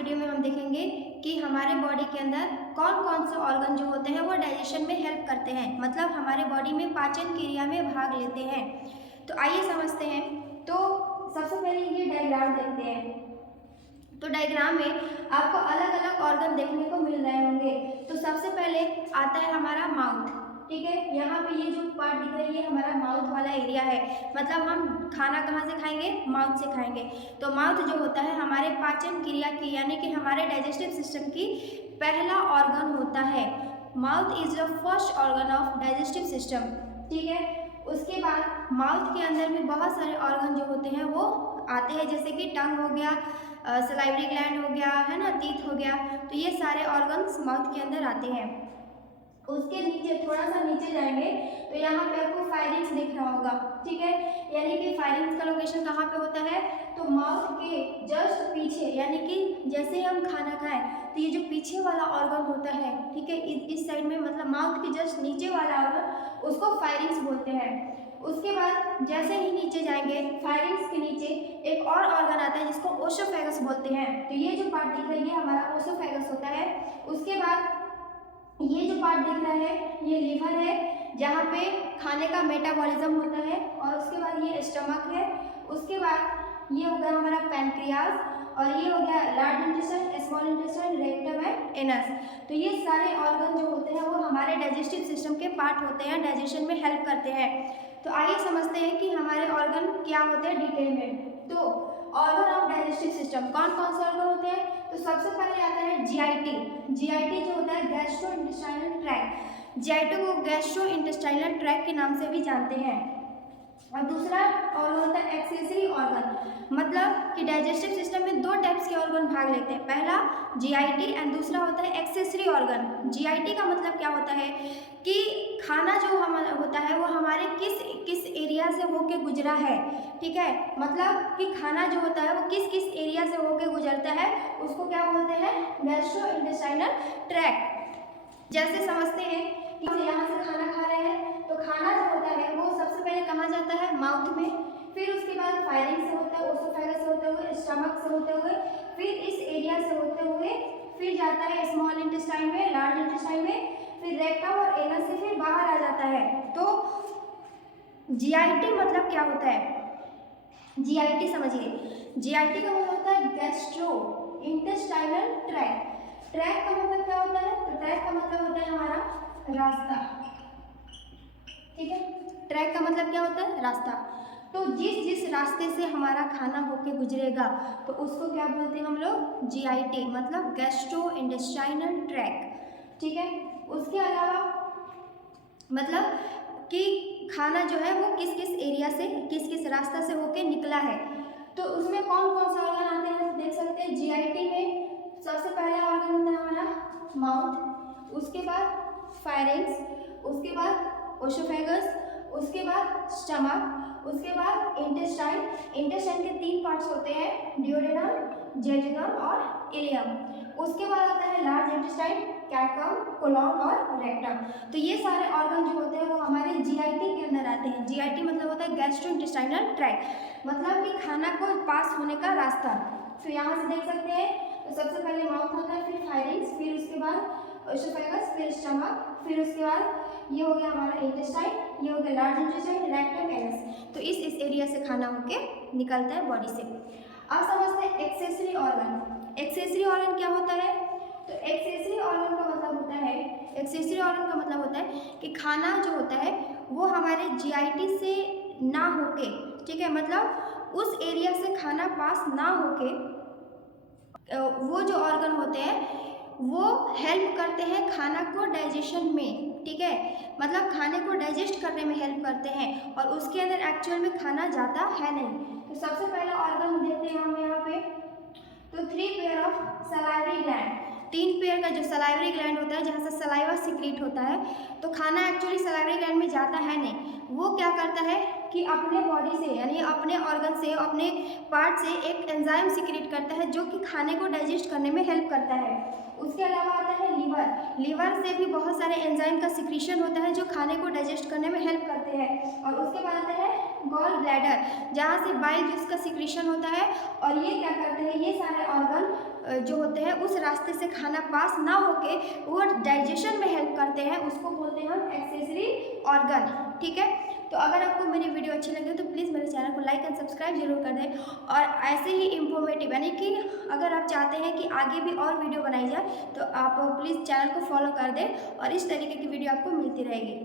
Video में हम देखेंगे कि हमारे बॉडी के अंदर कौन कौन से ऑर्गन जो होते हैं वो डाइजेशन में हेल्प करते हैं, मतलब हमारे बॉडी में पाचन क्रिया में भाग लेते हैं। तो आइए समझते हैं। तो सबसे पहले ये डायग्राम देखते हैं। तो डायग्राम में आपको अलग अलग ऑर्गन देखने को मिल रहे होंगे। तो सबसे पहले आता है हमारा माउथ, ठीक है। यहाँ पे ये जो पार्ट दिख रहा है ये हमारा माउथ वाला एरिया है, मतलब हम खाना कहाँ से खाएंगे, माउथ से खाएंगे। तो माउथ जो होता है हमारे पाचन क्रिया की यानी कि हमारे डाइजेस्टिव सिस्टम की पहला ऑर्गन होता है। Mouth is the first organ of digestive system, ठीक है। उसके बाद माउथ के अंदर भी बहुत सारे ऑर्गन जो होते हैं वो आते हैं, जैसे कि टंग हो गया, सलाइवरी ग्लैंड हो गया, है ना, टीथ हो गया। तो ये सारे ऑर्गन्स माउथ के अंदर आते हैं। उसके नीचे थोड़ा सा नीचे जाएंगे तो यहाँ पे आपको फायरिंग्स दिख रहा होगा, ठीक है। यानी कि फायरिंग्स का लोकेशन कहाँ पे होता है, तो माउथ के जस्ट पीछे, यानी कि जैसे ही हम खाना खाएं तो ये जो पीछे वाला ऑर्गन होता है, ठीक है, इस साइड में, मतलब माउथ के जस्ट नीचे वाला ऑर्गन, उसको फायरिंग्स बोलते हैं। उसके बाद जैसे ही नीचे जाएंगे फायरिंग्स के नीचे एक और ऑर्गन आता है जिसको ओसोफेगस बोलते हैं। तो ये जो पार्ट दिख रहा है ये हमारा ओसोफेगस होता है। उसके बाद ये जो पार्ट दिख रहा है ये लीवर है, जहाँ पे खाने का मेटाबॉलिज्म होता है। और उसके बाद ये स्टमक है। उसके बाद ये हो गया हमारा पैनक्रियाज, और ये हो गया large intestine, small intestine, rectum and anus. तो ये सारे ऑर्गन जो होते हैं वो हमारे डाइजेस्टिव सिस्टम के पार्ट होते हैं, डाइजेशन में हेल्प करते हैं। तो आइए समझते हैं कि हमारे ऑर्गन क्या होते हैं डिटेल में। तो ऑर्गन ऑफ डाइजेस्टिव सिस्टम कौन कौन से ऑर्गन होते हैं, तो सबसे पहले आता है जीआईटी। जीआईटी जो होता है गैस्ट्रो इंटेस्टाइनल ट्रैक्ट, जीआईटी को गैस्ट्रो इंटेस्टाइनल ट्रैक्ट के नाम से भी जानते हैं। और दूसरा ऑर्गन होता है एक्सेसरी ऑर्गन, मतलब कि डाइजेस्टिव सिस्टम में दो टाइप्स के ऑर्गन भाग लेते हैं, पहला जीआईटी एंड दूसरा होता है एक्सेसरी ऑर्गन। जीआईटी का मतलब क्या होता है कि खाना जो हमारा होता है वो हमारे किस एरिया से होके गुजरा है, ठीक है। मतलब कि खाना जो होता है वो किस एरिया से होके गुजरता है उसको क्या बोलते हैं, गैस्ट्रो इंटेस्टाइनल ट्रैक्ट। जैसे समझते हैं कि हम यहाँ से खाना खा रहे हैं तो खाना जो होता है वो सबसे पहले कहाँ जाता है, माउथ में, फिर उसके बाद फायरिंग से होता है, ओसोफेगस से होते हुए, स्टमक से होते हुए, फिर इस एरिया से होते हुए फिर जाता है स्मॉल इंटेस्टाइन में, लार्ज इंटेस्टाइन में, फिर रेक्टम और एनस से फिर बाहर आ जाता है। तो जीआईटी मतलब क्या होता है, जीआईटी समझिए, जीआईटी का मतलब होता है गैस्ट्रो इंटेस्टाइनल ट्रैक्ट। ट्रैक का मतलब क्या होता है, तो ट्रैक का मतलब होता है हमारा रास्ता, ठीक है। ट्रैक का मतलब क्या होता है, रास्ता। तो जिस रास्ते से हमारा खाना होके गुजरेगा तो उसको क्या बोलते हैं हम लोग, जीआईटी, मतलब गैस्ट्रो इंटेस्टाइनल ट्रैक्ट, ठीक है। उसके अलावा मतलब कि खाना जो है वो किस एरिया से, किस रास्ता से होके निकला है। तो उसमें कौन कौन सा ऑर्गन आते हैं देख सकते हैं। जीआईटी में सबसे पहला ऑर्गन होता है हमारा माउथ, उसके बाद फायरिंग्स, उसके बाद ओसोफेगस, उसके बाद स्टमक, उसके बाद इंटेस्टाइन। इंटेस्टाइन के तीन पार्ट्स होते हैं, डिओडेनम, जेजुनम और इलियम। उसके बाद आता है लार्ज इंटेस्टाइन, कैटकम, कोलॉन और रेक्टम। तो ये सारे ऑर्गन जो होते हैं वो हमारे जीआईटी के अंदर आते हैं। जीआईटी मतलब होता है गैस्ट्रो इंटेस्टाइनल ट्रैक्ट, मतलब कि खाना को पास होने का रास्ता। तो यहाँ से देख सकते हैं, तो सबसे पहले माउथ आता है, फिर फायरिंग्स, फिर उसके बाद ओसोफेगस, फिर स्टमक, फिर उसके बाद ये हो गया हमारा इंटेस्टाइन, ये हो गया लार्ज इंटेस्टाइन, रेक्टम, एनस। तो इस एरिया से खाना होके निकलता है बॉडी से। अब समझते हैं एक्सेसरी ऑर्गन। एक्सेसरी ऑर्गन क्या होता है, तो एक्सेसरी ऑर्गन का मतलब होता है, एक्सेसरी ऑर्गन का मतलब होता है कि खाना जो होता है वो हमारे जीआईटी से ना होके, ठीक है, मतलब उस एरिया से खाना पास ना होके वो जो ऑर्गन होते हैं वो हेल्प करते हैं खाना को डाइजेशन में, ठीक है, मतलब खाने को डाइजेस्ट करने में हेल्प करते हैं, और उसके अंदर एक्चुअल में खाना जाता है नहीं। तो सबसे पहला ऑर्गन देखते हैं हम यहाँ पे, तो 3 pair of salivary gland, 3 pair का जो सलाइवरी ग्लैंड होता है जहाँ से सलाइवा सिक्रीट होता है। तो खाना एक्चुअली सलाइवरी ग्लैंड में जाता है नहीं, वो क्या करता है कि अपने बॉडी से, यानी अपने ऑर्गन से, अपने पार्ट से एक एंजाइम सिक्रीट करता है जो कि खाने को डाइजेस्ट करने में हेल्प करता है। उसके अलावा आता है लीवर। लीवर से भी बहुत सारे एंजाइम का सिक्रीशन होता है जो खाने को डाइजेस्ट करने में हेल्प करते हैं। और उसके बाद आता है गॉल ब्लैडर, जहाँ से बाइल जूस का सिक्रीशन होता है, और ये क्या करते हैं, ये सारे ऑर्गन जो होते हैं उस रास्ते से खाना पास ना होके वो डाइजेशन में हेल्प करते हैं, उसको बोलते हैं हम एक्सेसरी ऑर्गन। ठीक है, तो अगर आपको मेरी वीडियो अच्छी लगे तो प्लीज़ मेरे चैनल को लाइक एंड सब्सक्राइब जरूर कर दें। और ऐसे ही इंफॉर्मेटिव यानी कि अगर आप चाहते हैं कि आगे भी और वीडियो बनाई जाए तो आप प्लीज़ चैनल को फॉलो कर दें और इस तरीके की वीडियो आपको मिलती रहेगी।